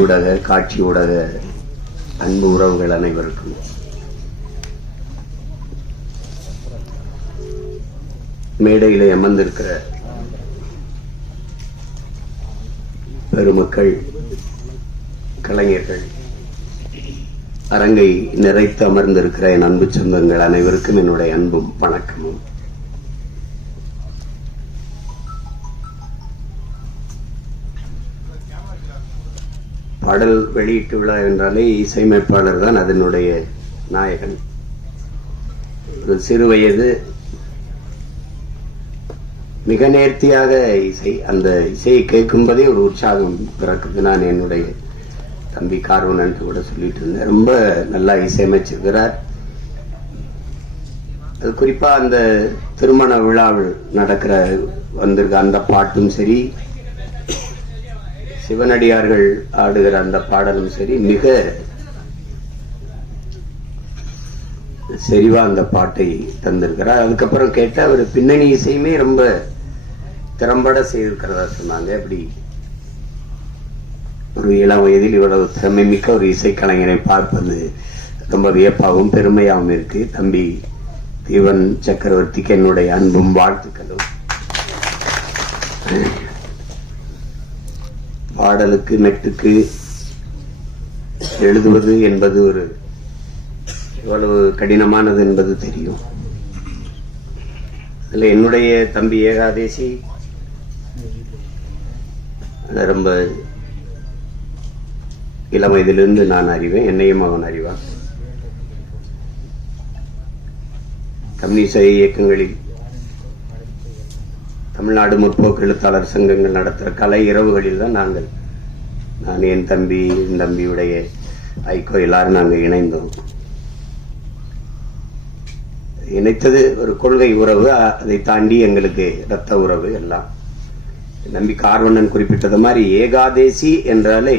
ஊடக காட்சி ஊடக அன்பு உறவுகள் அனைவருக்கும். மேடையிலே அமர்ந்திருக்கிற பெருமக்கள் கலைஞர்கள் அரங்கை நிறைத்து அமர்ந்திருக்கிற என் அன்பு சொந்தங்கள் அனைவருக்கும் என்னுடைய அன்பும் வணக்கமும். பாடல் வெளியீட்டு விழா என்றாலே இசையமைப்பாளர் தான் அதனுடைய நாயகன். ஒரு சிறு வயது மிக நேர்த்தியாக இசை அந்த இசையை கேட்கும்போதே ஒரு உற்சாகம் பிறக்குது. நான் என்னுடைய தம்பி கார்வனன்ட்டு கூட சொல்லிட்டு இருந்தேன். ரொம்ப நல்லா இசையமைச்சிருக்கிறார். அது குறிப்பாக அந்த திருமண விழாவில் நடக்கிற வந்திருக்க அந்த பாட்டும் சரி சிவனடியார்கள் ஆடுகிற அந்த பாடலும் சரி மிக செறிவா அந்த பாட்டை தந்திருக்கிறார். அதுக்கப்புறம் கேட்டு அவர் பின்னணி இசையுமே ரொம்ப திறம்பட செய்திருக்கிறதா? சொன்னாங்க. அப்படி ஒரு இளம் வயதில் இவ்வளவு திறமை மிக்க ஒரு இசைக்கலைஞரை பார்ப்பது ரொம்ப வியப்பாகவும் பெருமையாகவும் இருக்கு. தம்பி தீவன் சக்கரவர்த்திக்கு என்னுடைய அன்பும் வாழ்த்துக்களும். பாடலுக்கு நெட்டுக்கு எழுதுவது என்பது ஒரு எவ்வளவு கடினமானது என்பது தெரியும். அதில் என்னுடைய தம்பி ஏகாதேசி அதை ரொம்ப இளம் வயதிலிருந்து நான் அறிவேன் என்னையும் அவன் அறிவான். கம்யூனிச இயக்கங்களில் தமிழ்நாடு முற்போக்கு எழுத்தாளர் சங்கங்கள் நடத்துகிற கலை இரவுகளில் தான் நாங்கள் நான் என் தம்பி என் தம்பியுடைய ஐக்கோ எல்லாரும் நாங்கள் இணைந்தோம். இணைத்தது ஒரு கொள்கை உறவு அதை தாண்டி எங்களுக்கு இரத்த உறவு எல்லாம். நம்பி கார்வண்ணன் குறிப்பிட்டது மாதிரி ஏகாதேசி என்றாலே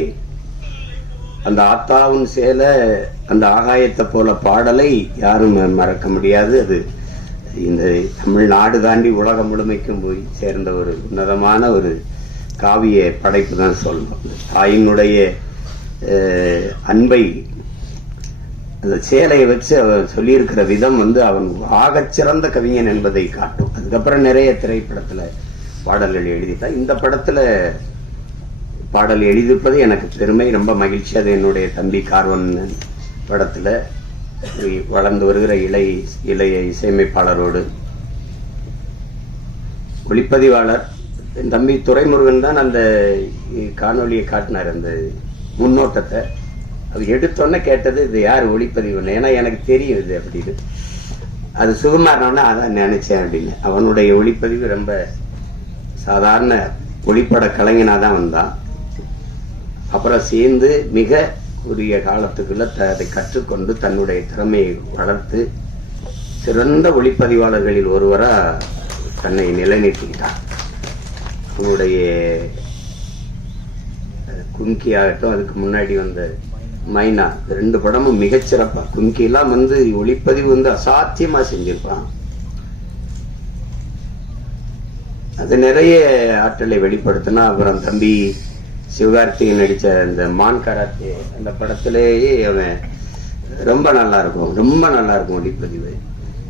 அந்த ஆத்தாவும் சேல அந்த ஆகாயத்தை போல பாடலை யாரும் மறக்க முடியாது. அது இந்த தமிழ்நாடு தாண்டி உலகம் முழுமைக்கும் போய் சேர்ந்த ஒரு உன்னதமான ஒரு காவிய படைப்பு தான் சொல்லணும். தாயினுடைய அன்பை அந்த சேலையை வச்சு அவன் சொல்லியிருக்கிற விதம் வந்து அவன் ஆகச் சிறந்த கவிஞன் என்பதை காட்டும். அதுக்கப்புறம் நிறைய திரைப்படத்தில் பாடல்கள் எழுதிட்டான் இந்த படத்தில் பாடல் எழுதியிருப்பது எனக்கு பெருமை ரொம்ப மகிழ்ச்சி. அது என்னுடைய தம்பி கார்வன் படத்தில் வளர்ந்து வருகிற இளை இளைய இசையமைப்பாளரோடு ஒளிப்பதிவாளர் என் தம்பி துரைமுருகன் தான் அந்த காணொளியை காட்டினார். அந்த முன்னோட்டத்தை அது எடுத்தோன்னே கேட்டது இது யார் ஒளிப்பதிவுன்னு ஏன்னா எனக்கு தெரியும் இது அப்படின்னு. அது சுகுமாரனா அதான் நினைச்சேன் அப்படின்னு. அவனுடைய ஒளிப்பதிவு ரொம்ப சாதாரண ஒளிப்பட கலைஞனாக தான் வந்தான். அப்புறம் சேர்ந்து மிக உரிய காலத்துக்குள்ள த- அதை கற்றுக்கொண்டு தன்னுடைய திறமையை வளர்த்து சிறந்த ஒளிப்பதிவாளர்களில் ஒருவரா தன்னை நிலைநிறுத்திக்கிட்டார். அவனுடைய அஹ், கும்கி ஆகட்டும் அதுக்கு முன்னாடி வந்த மைனா ரெண்டு படமும் மிகச்சிறப்பா கும்கி வந்து ஒளிப்பதிவு வந்து அசாத்தியமா செஞ்சிருப்பான். அது நிறைய ஆற்றலை வெளிப்படுத்தினா அப்புறம் தம்பி சிவகார்த்திகன் நடித்த அந்த மான் கராத்தே அந்த படத்திலேயே அவன் ரொம்ப நல்லா இருக்கும் ரொம்ப நல்லா இருக்கும் ஒளிப்பதிவு.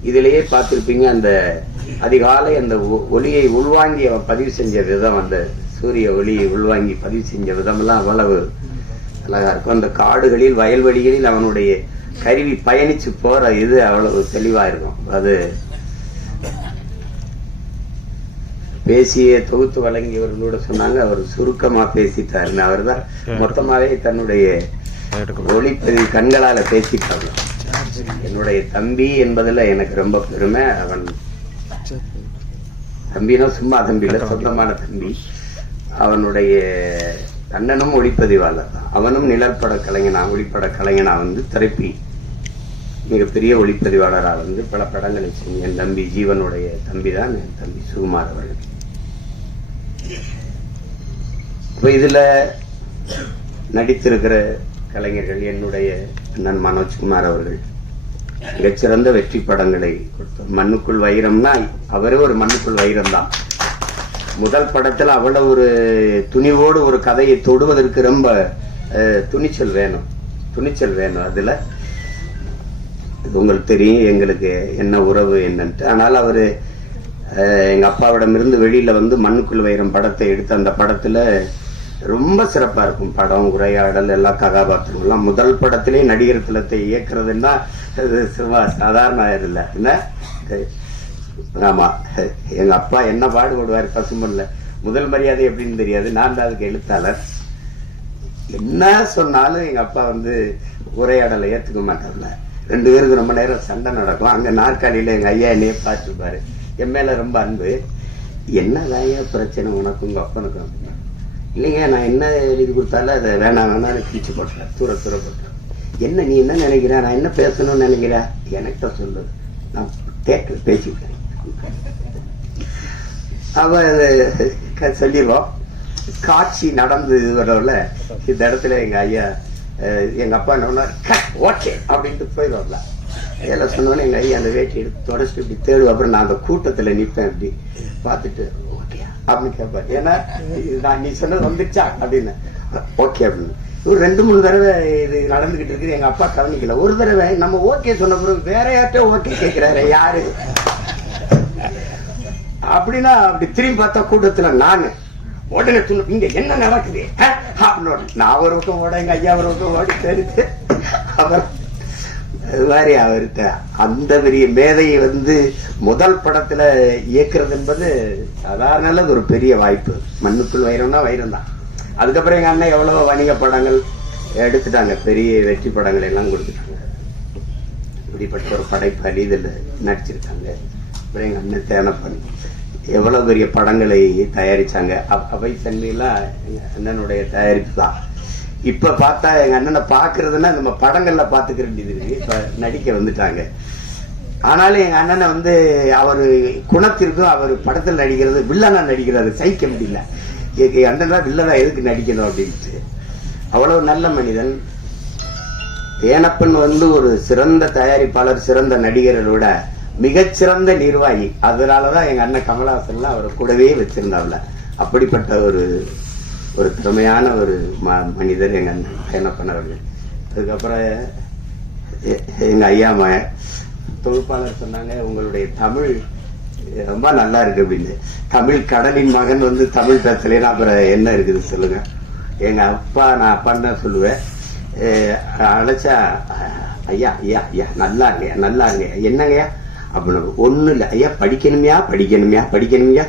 இதிலேயே பார்த்துருப்பீங்க அந்த அதிகாலை அந்த ஒ- ஒளியை உள்வாங்கி அவன் பதிவு செஞ்ச விதம் அந்த சூரிய ஒளியை உள்வாங்கி பதிவு செஞ்ச விதமெல்லாம் அவ்வளவு அழகா இருக்கும் அந்த காடுகளில் வயல்வெளிகளில் அவனுடைய கருவி பயணிச்சு போற இது அவ்வளவு தெளிவா இருக்கும் அது பேசிய தொகுத்து வழங்கியவர்களோட சொன்னாங்க. அவர் சுருக்கமா பேசிட்டாருன்னு அவர் தான் மொத்தமாவே தன்னுடைய ஒளிப்பதிவு கண்களால பேசிட்டாங்க. என்னுடைய தம்பி என்பதுல எனக்கு ரொம்ப பெருமை. அவன் தம்பினா சும்மா தம்பி இல்ல சொந்தமான தம்பி. அவனுடைய அண்ணனும் ஒளிப்பதிவாளர் தான். அவனும் நிழற்பட கலைஞனா ஒளிப்பட கலைஞனா வந்து திரைப்பி மிகப்பெரிய ஒளிப்பதிவாளரா வந்து பல படங்களை செஞ்ச என் தம்பி ஜீவனுடைய தம்பி தான் என் தம்பி சுகுமார் அவர்கள். இப்போ இதுல நடித்திருக்கிற கலைஞர்கள் என்னுடைய அண்ணன் மனோஜ்குமார் அவர்கள். மிகச்சிறந்த வெற்றி படங்களை கொடுத்தார் மண்ணுக்குள் வைரம்னா அவரே ஒரு மண்ணுக்குள் வைரம் தான் முதல் படத்துல அவ்வளவு ஒரு துணிவோடு ஒரு கதையை தொடுவதற்கு ரொம்ப அஹ், துணிச்சல் வேணும். துணிச்சல் வேணும். அதுல உங்களுக்கு தெரியும் எங்களுக்கு என்ன உறவு என்னன்ட்டு. ஆனால் அவர் எங்கள் எங்க அப்பாவிடமிருந்து வெளியில் வந்து மண்ணுக்குள் வைரம் படத்தை எடுத்து அந்த படத்தில் ரொம்ப சிறப்பாக இருக்கும். படம் உரையாடல் எல்லா கதாபாத்திரங்கள்லாம் முதல் படத்திலே நடிகர் திலத்தை இயக்குறதுன்னா அது சும்மா சாதாரண இல்லை என்ன? ஆமாம் எங்கள் அப்பா என்ன பாடுபடுவார் பசுமல்ல முதல் மரியாதை எப்படின்னு தெரியாது. நான் தான் அதுக்கு எழுத்தாளர். என்ன சொன்னாலும் எங்கள் அப்பா வந்து உரையாடலை ஏற்றுக்க மாட்டார்ல. ரெண்டு பேருக்கு ரொம்ப நேரம் சண்டை நடக்கும். அங்கே நாற்காலியில் எங்கள் ஐயா என்னைய பார்த்துருப்பாரு என் மேலே ரொம்ப அன்பு. என்னதான் ஐயா பிரச்சனை உனக்கும் உங்கள் அப்பனுக்கும் அப்படின்னா? இல்லைங்க நான் என்ன எழுதி கொடுத்தாலும் அதை வேணாம் வேணாம்னு கிழிச்சு போட்டேன் தூர தூர போட்டேன் என்ன நீ என்ன நினைக்கிற? நான் என்ன பேசணும்னு நினைக்கிற? என்கிட்ட சொல்லு. நான் கேட்க பேசிக்கிறேன் அவ அதை சொல்லிடுவோம் காட்சி நடந்து வரல இந்த இடத்துல எங்கள் ஐயா எங்கள் அப்பா என்ன ஓகே அப்படின்ட்டு போயிடுவாப்ல. எல்லாம் சொன்னோன்னே எங்கள் ஐயா அந்த வேட்டி எடுத்து தொடச்சிட்டு இப்படி தேடுவோம் அப்புறம் நான் அந்த கூட்டத்தில் நிற்பேன் அப்படி. பார்த்துட்டு ஓகே அப்படின்னு கேட்பாரு ஏன்னா இது நான் நீ சொன்னது வந்துச்சா? அப்படின்னு. ஓகே அப்படின்னு. ஒரு ரெண்டு மூணு தடவை இது நடந்துகிட்டு இருக்குது எங்க அப்பா கவனிக்கல. ஒரு தடவை நம்ம ஓகே சொன்ன பிறகு வேற யார்கிட்ட ஓகே கேட்கிறாரு யாரு? அப்படின்னா அப்படி திரும்பி பார்த்தா கூட்டத்துல நானு. உடனே துணு இங்க என்ன நடக்குது? அப்படின்னு நான் ஒரு பக்கம் ஓட எங்கள் ஐயா ஒரு பக்கம் ஓடி தெரிஞ்சு அவர் அது மாதிரி அவர்கிட்ட அந்த பெரிய மேதையை வந்து முதல் படத்தில் இயக்குறது என்பது சாதாரண அது ஒரு பெரிய வாய்ப்பு. மண்ணுக்குள் வைரம்னா வைரம் தான் அதுக்கப்புறம் எங்கள் அண்ணன் எவ்வளோ வணிக படங்கள் எடுத்துட்டாங்க. பெரிய வெற்றி படங்கள் எல்லாம் கொடுத்துட்டாங்க. இப்படிப்பட்ட ஒரு படைப்பு இதில் நடிச்சிருக்காங்க. அப்புறம் எங்கள் அண்ணன் தேனப்பன். எவ்வளவு பெரிய படங்களை தயாரிச்சாங்க. அப்- அவை தன்மையெல்லாம் எங்க அண்ணனுடைய தயாரிப்பு தான். இப்ப பார்த்தா எங்க அண்ணனை பாக்குறதுன்னா நம்ம படங்கள்ல பாத்துக்க வேண்டியது இருக்கு. இப்ப நடிக்க வந்துட்டாங்க. ஆனாலும் எங்க அண்ணனை வந்து அவர் குணத்திற்கும் அவர் படத்தில் நடிக்கிறது வில்லனா நடிக்கிறது சகிக்க முடியல. எங்க அண்ணன் வில்லனா எதுக்கு நடிக்கணும் அப்படின்ட்டு. அவ்வளவு நல்ல மனிதன். தேனப்பன் வந்து ஒரு சிறந்த தயாரிப்பாளர் சிறந்த நடிகரை விட மிகச்சிறந்த நிர்வாகி. அதனாலதான் எங்க அண்ணன் கமலஹாசன்லாம் அவரை கூடவே வச்சிருந்தாப்ல. அப்படிப்பட்ட ஒரு ஒரு திறமையான ஒரு ம- மனிதர் எங்க அண்ணன் என்ன அவர்கள். அதுக்கப்புறம் எ- எங்க ஐயா மகன் தொகுப்பாளர் சொன்னாங்க உங்களுடைய தமிழ் ரொம்ப நல்லா இருக்கு அப்படின்னு. தமிழ் கடலின் மகன் வந்து தமிழ் பேசலாம் அப்புறம் என்ன இருக்குது சொல்லுங்க. எங்க அப்பா நான் அப்பான்னு தான் சொல்லுவேன். அழைச்சா ஐயா ஐயா ஐயா நல்லா இருங்க நல்லா இருங்க. என்னங்கய்யா? அப்படின்னு ஒன்றும் இல்லை. ஐயா படிக்கணுமையா படிக்கணுமையா படிக்கணுமையா.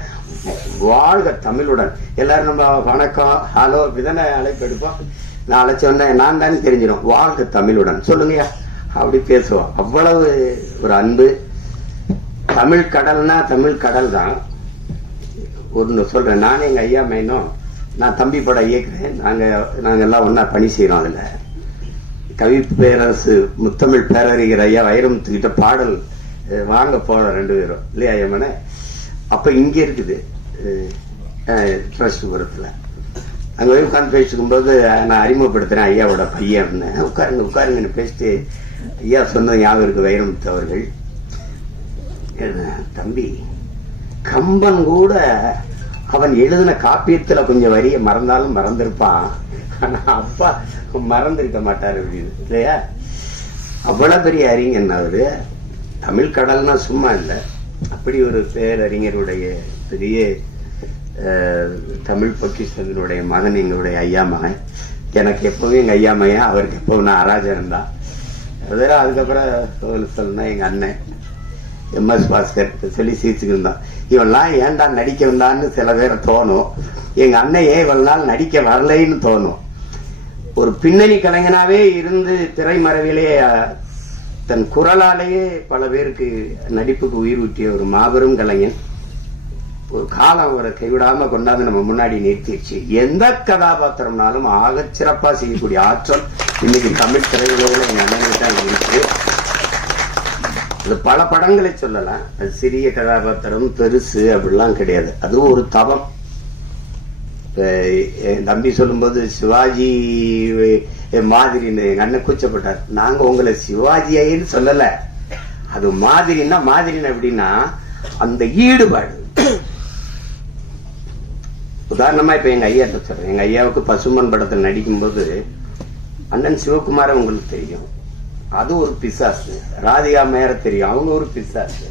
வாழ்க தமிழுடன். எல்லாரும் நம்ம வணக்கம். ஹலோ விதனை அழைப்பு எடுப்போம். நான் அழைச்ச நான் தானே தெரிஞ்சிடும். வாழ்க தமிழுடன். சொல்லுங்கய்யா. அப்படி பேசுவோம். அவ்வளவு ஒரு அன்பு. தமிழ் கடல்னா தமிழ் கடல் தான் ஒன்று சொல்கிறேன் நானே எங்கள் ஐயா மைனும் நான் தம்பி படம் இயக்குறேன். நாங்கள் நாங்கள் எல்லாம் ஒன்றா பணி செய்கிறோம் அதில். கவி பேரரசு முத்தமிழ் பேரறிஞர் ஐயா வைரமுத்துக்கிட்ட பாடல் வாங்க போறோம் ரெண்டு பேரும். இல்லையா ஐயம்மனே அப்போ இங்கே இருக்குது ட்ரஸ்ட்புரத்தில் அங்கே போய் உட்காந்து பேசிக்கும்போது நான் அறிமுகப்படுத்துகிறேன் ஐயாவோட பையன் அப்படின்னு. உட்காருங்க உட்காருங்கன்னு பேசிட்டு ஐயா சொன்னது ஞாபகம் இருக்கு வைரமுத்து அவர்கள். தம்பி கம்பன் கூட அவன் எழுதின காப்பியத்தில் கொஞ்சம் வரிய மறந்தாலும் மறந்திருப்பான். ஆனால் அப்பா மறந்திருக்க மாட்டார் அப்படின்னு இல்லையா? அவ்வளோ பெரிய அறிஞன் அவர். தமிழ் கடல்னா சும்மா இல்லை. அப்படி ஒரு பேரறிஞருடைய பெரிய தமிழ் பக்கிஸ்தனுடைய மகன் எங்களுடைய ஐயா மகன். எனக்கு எப்பவும் எங்கள் ஐயா மகன் அவருக்கு எப்பவும் நான் அராஜகம் தான். அதெல்லாம் அதுக்கப்புறம் ஒரு சொல்லணும்னா எங்கள் அண்ணன். எம்எஸ் பாஸ்கர் சொல்லி சிரிச்சுக்கிட்டு இருந்தான். இவன்லாம் ஏன்டா நடிக்க வந்தான்னு சில பேரை தோணும். எங்கள் அண்ணன் ஏன் இவள் நாள் நடிக்க வரலைன்னு தோணும். ஒரு பின்னணி கலைஞனாவே இருந்து திரைமறைவிலே தன் குரலாலேயே பல பேருக்கு நடிப்புக்கு உயிர் ஊட்டிய ஒரு மாபெரும் கலைஞன். ஒரு காலம் அவரை கைவிடாம கொண்டாந்து நம்ம முன்னாடி நிறுத்திடுச்சு. எந்த கதாபாத்திரம்னாலும் ஆகச் சிறப்பா செய்யக்கூடிய ஆற்றல் இன்னைக்கு தமிழ் திரையுலகில் எங்க தான் இருக்கு. அது பல படங்களை சொல்லலாம். அது சிறிய கதாபாத்திரம் பெருசு அப்படிலாம் கிடையாது. அதுவும் ஒரு தவம். இப்ப என் தம்பி சொல்லும்போது சிவாஜி என் மாதிரின்னு எங்க அண்ணன் கூச்சப்பட்டார். நாங்க உங்களை சிவாஜின்னு சொல்லல. அது மாதிரின்னா மாதிரின்னு எப்படின்னா அந்த ஈடுபாடு. உதாரணமா இப்ப எங்க ஐயா சொல்றேன். எங்க ஐயாவுக்கு பசுமன் படத்தில் நடிக்கும்போது அண்ணன் சிவகுமார உங்களுக்கு தெரியும். அது ஒரு பிசாசு. ராதிகா மேர தெரியும். அவங்க ஒரு பிசாசு.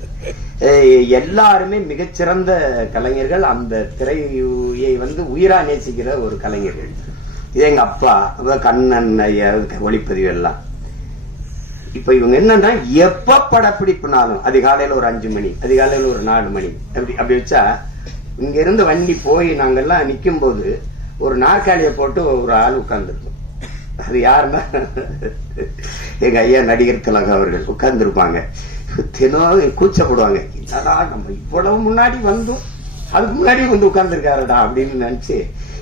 எல்லாருமே மிகச்சிறந்த கலைஞர்கள். அந்த திரையை வந்து உயிரா நேசிக்கிற ஒரு கலைஞர்கள். இது எங்க அப்பா அப்ப கண்ணன் ஐயா, ஒளிப்பதிவு எல்லாம். இப்ப இவங்க என்னன்னா எப்ப படப்பிடிப்புனாலும் அதிகாலையில ஒரு அஞ்சு மணி அதிகாலையில ஒரு நாலு மணி அப்படி அப்படி வச்சா இங்க இருந்து வண்டி போய் நாங்கெல்லாம் நிற்கும் போது ஒரு நாற்காலியை போட்டு ஒரு ஆள் உட்கார்ந்துருக்கும். அது யாருன்னா எங்க ஐயா நடிகர் திலகம் அவர்கள் உட்கார்ந்துருப்பாங்க. தினம் கூச்சப்படுவாங்க என்னடா நம்ம இவ்வளவு முன்னாடி வந்தோம் அதுக்கு முன்னாடி வந்து உட்கார்ந்துருக்காருடா அப்படின்னு நினைச்சு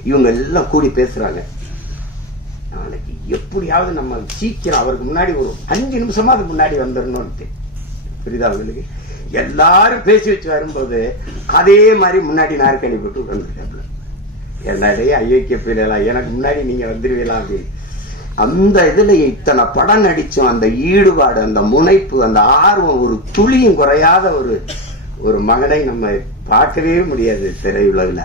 இவங்க எல்லாம் கூடி பேசுறாங்க. நாளைக்கு எப்படியாவது நம்ம சீக்கிரம் அவருக்கு முன்னாடி ஒரு அஞ்சு நிமிஷமா அதுக்கு முன்னாடி வந்துடணும்னு புரியுதா அவங்களுக்கு எல்லாரும் பேசி வச்சு வரும்போது அதே மாதிரி முன்னாடி நாற்கணி போட்டு உட்காந்துருக்காப்புல என்னடைய ஐயோக்கிய பிள்ளைகளா எனக்கு முன்னாடி நீங்க வந்துருவீங்களா அப்படின்னு. அந்த இதுல இத்தனை படம் நடிச்சோம் அந்த ஈடுபாடு அந்த முனைப்பு அந்த ஆர்வம் ஒரு துளியும் குறையாத ஒரு ஒரு மகனை நம்ம பார்க்கவே முடியாது திரையுலகில்.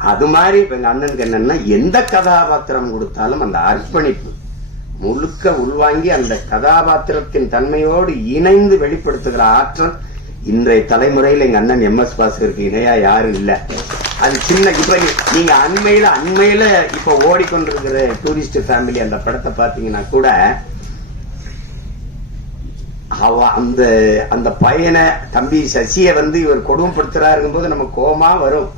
அது மாதிரி இப்ப எங்கள் அண்ணனுக்கு என்னன்னா எந்த கதாபாத்திரம் கொடுத்தாலும் அந்த அர்ப்பணிப்பு முழுக்க உள்வாங்கி அந்த கதாபாத்திரத்தின் தன்மையோடு இணைந்து வெளிப்படுத்துகிற ஆற்றல் இன்றைய தலைமுறையில் எங்க அண்ணன் எம் எஸ் பாஸ்கருக்கு இணையா யாரும் இல்லை. அது சின்ன இப்ப நீங்க அண்மையில அண்மையில இப்ப ஓடிக்கொண்டிருக்கிற டூரிஸ்ட் ஃபேமிலி அந்த படத்தை பாத்தீங்கன்னா கூட அவ அந்த அந்த பையனை தம்பி சசியை வந்து இவர் கொடுமைப்படுத்துறாருங்கும் போது நம்ம கோமா வரும்.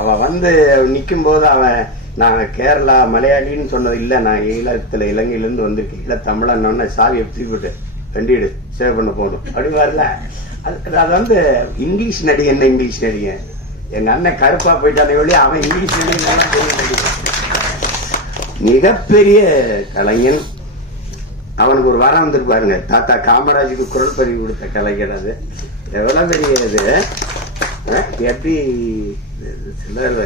அவன் வந்து நிற்கும்போது அவன் நான் கேரளா மலையாளின்னு சொன்னது இல்லை நான் ஈழத்தில் இலங்கையிலேருந்து வந்திருக்கேன். இல்லை தமிழன்னு சாவியை எப்படி போட்டு வண்டிடு சேவ் பண்ண போதும் அப்படி வரல அது அது வந்து இங்கிலீஷ் நடிகை என்ன இங்கிலீஷ் நடிகன் எங்க அண்ணன் கருப்பா போயிட்டானே ஒழி அவன் இங்கிலீஷ் நடிகை மிகப்பெரிய கலைஞன். அவனுக்கு ஒரு வாரம் வந்திருப்பாருங்க தாத்தா காமராஜுக்கு குரல் பதிவு கொடுத்த கலைஞர் அது. எவ்வளோ பெரிய இது எப்படி சிலர்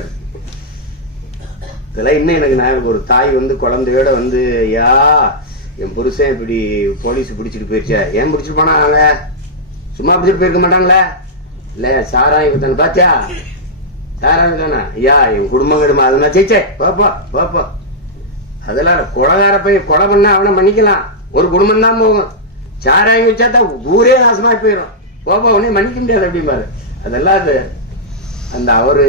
இதெல்லாம் இன்னும் எனக்கு நான் ஒரு தாய் வந்து குழந்தையோட வந்து யா என் புருஷன் இப்படி போலீஸ் பிடிச்சிட்டு போயிருச்சா? ஏன் பிடிச்சிட்டு போனா சும்மா பிடிச்சிட்டு போயிருக்க மாட்டாங்களே? இல்ல சாராயம் வித்தாங்க பாத்தியா? சாராயம் தானே ஐயா என் குடும்பம் கிடுமா அதுனா சேச்சே பாப்பா பாப்பா அதெல்லாம் கொலகார போய் கொலை பண்ணா அவனை மன்னிக்கலாம். ஒரு குடும்பம் தான் போகும். சாராயம் வச்சா தான் ஊரே நாசமா போயிடும். போப்பா உடனே மன்னிக்க முடியாது அப்படிம்பாரு. அதெல்லாம் அது அந்த அவர்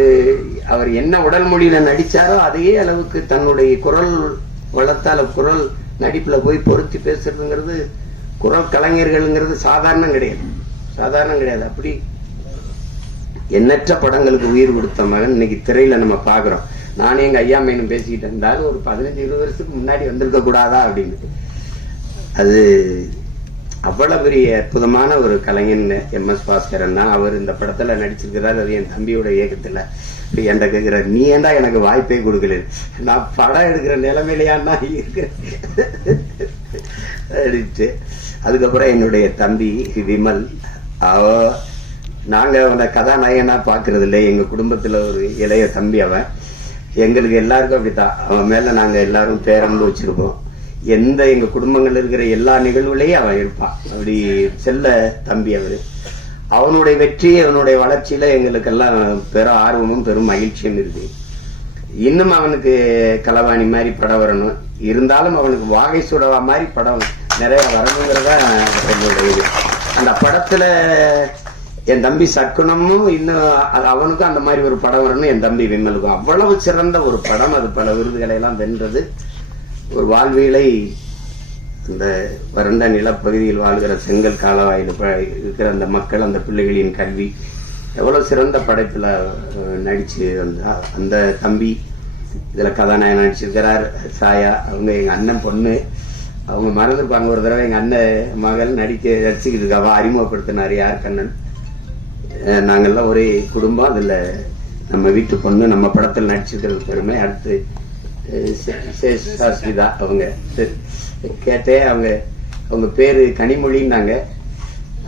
அவர் என்ன உடல் மொழியில நடிச்சாரோ அதே அளவுக்கு தன்னுடைய குரல் வளர்த்தால குரல் நடிப்புல போய் பொருத்தி பேசுறதுங்கிறது குரல் கலைஞர்கள்ங்கிறது சாதாரணம் கிடையாது. சாதாரணம் கிடையாது. அப்படி எண்ணற்ற படங்களுக்கு உயிர் கொடுத்த மகன் இன்னைக்கு திரையில நம்ம பாக்குறோம். நானே எங்க ஐயா மைனும் பேசிக்கிட்டு இருந்தாலும் ஒரு பதினஞ்சு இருபது வருஷத்துக்கு முன்னாடி வந்திருக்க கூடாதா அப்படின்னு. அது அவ்வளவு பெரிய அற்புதமான ஒரு கலைஞன் எம் எஸ் பாஸ்கரன் தான் அவர் இந்த படத்துல நடிச்சிருக்கிறார். அது என் தம்பியோட இயக்கத்துல இப்ப என்கிட்ட கேக்குறாரு நீ ஏண்டா எனக்கு வாய்ப்பே கொடுக்கல? நான் படம் எடுக்கிற நிலைமையிலையான்னா இருக்கேன் அதுக்கப்புறம் என்னுடைய தம்பி விமல். அவ நாங்க அவனை கதாநாயகனா பாக்குறது இல்லை எங்க குடும்பத்துல ஒரு இளைய தம்பி அவன். எங்களுக்கு எல்லாருக்கும் அப்படித்தான். அவன் மேல நாங்க எல்லாரும் பேரன்பு வச்சிருக்கோம். எந்த எங்க குடும்பங்கள் இருக்கிற எல்லா நிகழ்வுலையும் அவன் இருப்பான் அப்படி செல்ல தம்பி அவரு. அவனுடைய வெற்றி அவனுடைய வளர்ச்சியில எங்களுக்கெல்லாம் பெரும் ஆர்வமும் பெரும் மகிழ்ச்சியும் இருக்கு. இன்னும் அவனுக்கு களவாணி மாதிரி படம் வரணும். இருந்தாலும் அவனுக்கு வாகை சுடவா மாதிரி படம் நிறைய வரணுங்கிறதா என்னுடைய இது. அந்த படத்துல என் தம்பி சக்குனமும் இன்னும் அது அவனுக்கும் அந்த மாதிரி ஒரு படம் வரணும் என் தம்பி விமலுக்கும். அவ்வளவு சிறந்த ஒரு படம் அது. பல விருதுகளை எல்லாம் வென்றது. ஒரு வாழ்வியலை இந்த வறண்ட நிலப்பகுதியில் வாழ்கிற செங்கல் காலவாயில் ப- இருக்கிற அந்த மக்கள் அந்த பிள்ளைகளின் கல்வி எவ்வளோ சிறந்த படைப்பில் நடித்து நடிச்சு வந்தா அந்த தம்பி இதில் கதாநாயகன் நடிச்சிருக்கிறார் சாயா. அவங்க எங்கள் அண்ணன் பொண்ணு. அவங்க மறந்துருப்பாங்க. ஒரு தடவை எங்கள் அண்ணன் மகள் நடிக்க நடிச்சுக்கிட்டு இருக்காவா அறிமுகப்படுத்தினார் யார் கண்ணன்? நாங்கள்லாம் நாங்கெல்லாம் ஒரே குடும்பம். அதில் நம்ம வீட்டு பொண்ணு நம்ம படத்தில் நடிச்சிருக்கிறது பெருமை. அடுத்து அஹ், சே- அவங்க கேட்டேன் அவங்க அவங்க பேர் கனிமொழின்னாங்க.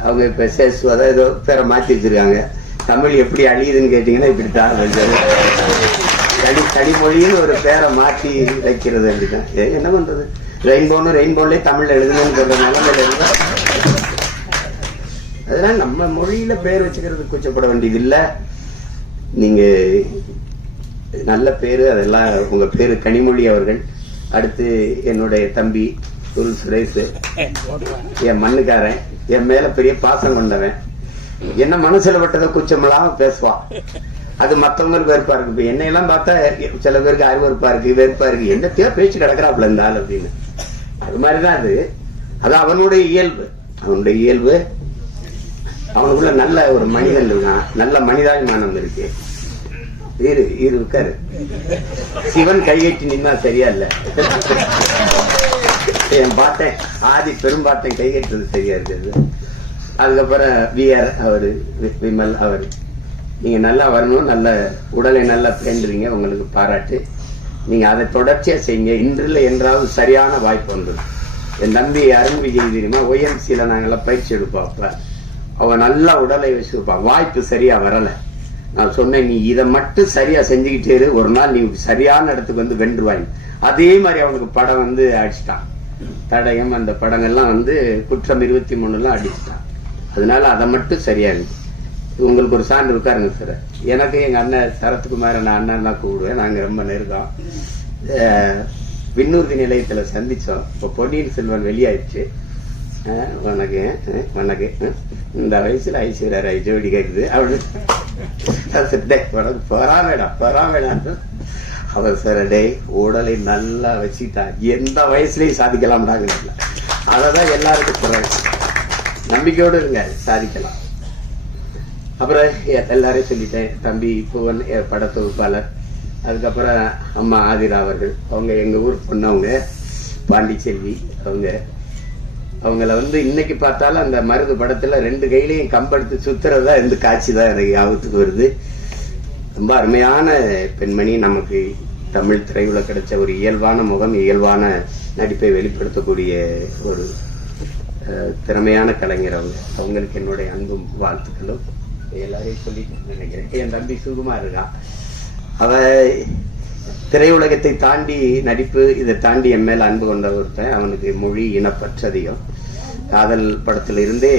அவங்க இப்போ சேஸ்வதா ஏதோ பேரை மாற்றி வச்சிருக்காங்க. தமிழ் எப்படி அழியுதுன்னு கேட்டிங்கன்னா இப்படி தான் கனி கனிமொழின்னு ஒரு பேரை மாற்றி வைக்கிறது அப்படிதான் ஏ, என்ன பண்ணுறது ரெயின்போன்னு ரெயின்போன்லேயே தமிழ் எழுதணும்னு சொல்கிற இருந்தால் இருந்தா. அதெல்லாம் நம்ம மொழியில் பேர் வச்சுக்கிறது கூச்சப்பட வேண்டியது நீங்கள் நல்ல பேர் அதெல்லாம் உங்க பேரு கனிமொழி அவர்கள். அடுத்து என்னுடைய தம்பி சுல் சுரேஷ். என் மண்ணுக்காரன். என் மேல பெரிய பாசம் கொண்டவன். என்ன மனசுல பட்டதை குச்சமெல்லாம் பேசுவான் அது மத்தவங்களுக்கு வெறுப்பா இருக்கு. இப்ப என்னையெல்லாம் பார்த்தா சில பேருக்கு அருவருப்பா இருக்கு வெறுப்பா இருக்கு. என்னத்தையோ பேச்சு கிடக்குறாப்புல இந்த ஆள் அப்படின்னு. அது மாதிரிதான் அது. அது அவனுடைய இயல்பு. அவனுடைய இயல்பு. அவனுக்குள்ள நல்ல ஒரு மனிதன் இருக்கான். நல்ல மனிதாபிமானம் இருக்கு. இரு இரு இருக்காரு சிவன் கையெட்டி நின்னா சரியா இல்ல என் பார்த்தேன் ஆதி பெரும்பாட்டன் கையெட்டுறது சரியா இருக்குது. அதுக்கப்புறம் விஆர் அவரு விமல் அவர். நீங்க நல்லா வரணும் நல்ல உடலை நல்லா பேண்டுறீங்க உங்களுக்கு பாராட்டு. நீங்க அதை தொடர்ச்சியா செய்யுங்க. இன்றில் என்றாவது சரியான வாய்ப்பு வந்தது என் தம்பி அருண் விஜய் தெரியுமா? ஒய்எம்சியில நாங்கெல்லாம் பயிற்சி எடுப்போம் அப்ப. அவன் நல்லா உடலை வச்சிருப்பான் வாய்ப்பு சரியா வரலை. நான் சொன்னேன் நீ இதை மட்டும் சரியா செஞ்சுக்கிட்டே இரு. ஒரு நாள் நீ சரியான இடத்துக்கு வந்து வென்றுவாய். அதே மாதிரி அவனுக்கு படம் வந்து அடிச்சிட்டான். தடயம் அந்த படங்கள்லாம் வந்து குற்றம் இருபத்தி மூணுலாம் அடிச்சிட்டான். அதனால அதை மட்டும் சரியா இருக்கு உங்களுக்கு ஒரு சான்று இருக்காருங்க சார் எனக்கு எங்க அண்ணன் சரத்குமார நான் அண்ணன் தான் கூப்பிடுவேன். நாங்க ரொம்ப நெருக்கம். விண்ணூர்தி நிலையத்துல சந்திச்சோம். இப்போ பொன்னியின் செல்வன் வெளியாயிடுச்சு. அஹ், வணக்கம் வணக்கம் இந்த வயசுல ஐஸ்வர்யா ராய் ஜோடி கேக்குது வேடாம் பொறா பொறாமேடான் அவர் சார் டேய் உடலை நல்லா வச்சுட்டா. எந்த வயசுலயும் சாதிக்கலாம்டாங்க அததான் எல்லாருக்கும் சொல்றேன் நம்பிக்கையோடு இருங்க சாதிக்கலாம். அப்புறம் எ- எல்லாரையும் சொல்லிட்டேன். தம்பி புவன் படத்தொகுப்பாளர். அதுக்கப்புறம் அம்மா ஆதிரா அவர்கள். அவங்க எங்க ஊர் பொண்ணவங்க பாண்டிச்செல்வி அவங்க. அவங்கள வந்து இன்னைக்கு பார்த்தாலும் அந்த மருது படத்துல ரெண்டு கையிலையும் கம்பெடுத்து சுத்துறதா இந்த காட்சி தான் எனக்கு ஞாபகத்துக்கு வருது. ரொம்ப அருமையான பெண்மணி நமக்கு தமிழ் திரையுல கிடைச்ச ஒரு இயல்பான முகம் இயல்பான நடிப்பை வெளிப்படுத்தக்கூடிய ஒரு திறமையான கலைஞர் அவங்க. அவங்களுக்கு என்னுடைய அன்பும் வாழ்த்துக்களும். எல்லாரையும் சொல்லி நினைக்கிறேன். என் தம்பி சுகுமார் இருக்கான். அவ திரையுலகத்தை தாண்டி நடிப்பு இதை தாண்டி என் மேல அன்பு கொண்ட ஒருத்தன் அவனுக்கு மொழி இனப்பற்றதிகம் காதல் படத்துல இருந்தே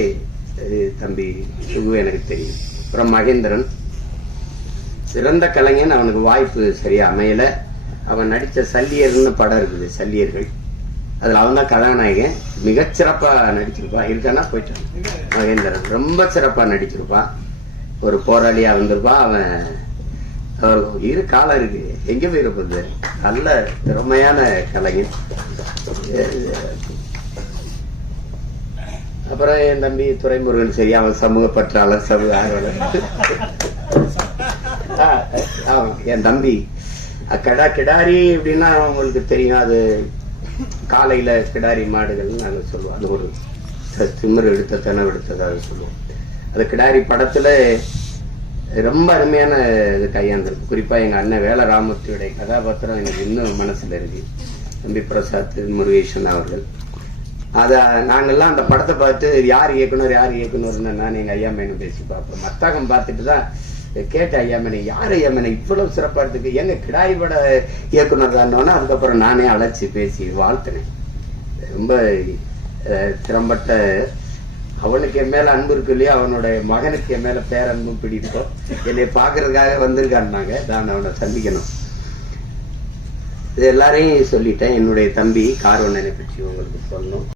தம்பி சுகு எனக்கு தெரியும். அப்புறம் மகேந்திரன். சிறந்த கலைஞன் அவனுக்கு வாய்ப்பு சரியா அமையல. அவன் நடிச்ச சல்லியர்னு படம் இருக்குது சல்லியர்கள். அதுல அவன் தான் கதாநாயகன் மிகச்சிறப்பாக நடிச்சிருப்பான் இருக்கானா? போயிட்டான். மகேந்திரன். ரொம்ப சிறப்பா நடிச்சிருப்பான் ஒரு போராளியா வந்திருப்பான் அவன் அவருக்கு இரு காலம் இருக்கு. எங்க போயிருப்பது நல்ல திறமையான கலைஞர். அப்புறம் என் தம்பி துறைமுருகன் சரி அவன் சமூக பற்றாளர் சமூக ஆர்வலர். ஆ, என் தம்பி. கடா கிடாரி அப்படின்னா உங்களுக்கு தெரியும். அது காலையில கிடாரி மாடுகள் நாங்கள் சொல்லுவோம். அது ஒரு திமிர் எடுத்த தினம் எடுத்ததாக சொல்லுவோம். அது கிடாரி படத்துல ரொம்ப அருமையான இது கையாண்டிருக்கு குறிப்பா எங்க அண்ணன் வேல ராமத்தியுடைய கதாபாத்திரம் எனக்கு இன்னும் மனசுல இருக்கு. தம்பி பிரசாத் முருகேசன் அவர்கள். அத நாங்கெல்லாம் அந்த படத்தை பார்த்து யார் இயக்குனர் யார் இயக்குனர்னு நான் எங்க ஐயா மேனும் பேசி பார்ப்போம். மத்தாகம் பார்த்துட்டு தான் கேட்ட ஐயா மேனை யார் ஐயா மேனை இவ்வளவு சிறப்பா இருக்கு. எங்க கிடாய் பட இயக்குனர் தானோன்னா அதுக்கப்புறம் நானே அழைச்சி பேசி வாழ்த்தினேன். ரொம்ப திறம்பட்ட அவனுக்கு என் மேல அன்பு இருக்கு இல்லையா? அவனோட மகனுக்கு என் மேல பேரன்பும் பிடிக்கும். என்னை பாக்குறதுக்காக வந்திருக்கான்னாங்க நான் அவனை சந்திக்கணும். இது எல்லாரையும் சொல்லிட்டேன். என்னுடைய தம்பி கார்வண்ணனை பற்றி உங்களுக்கு சொல்லணும்.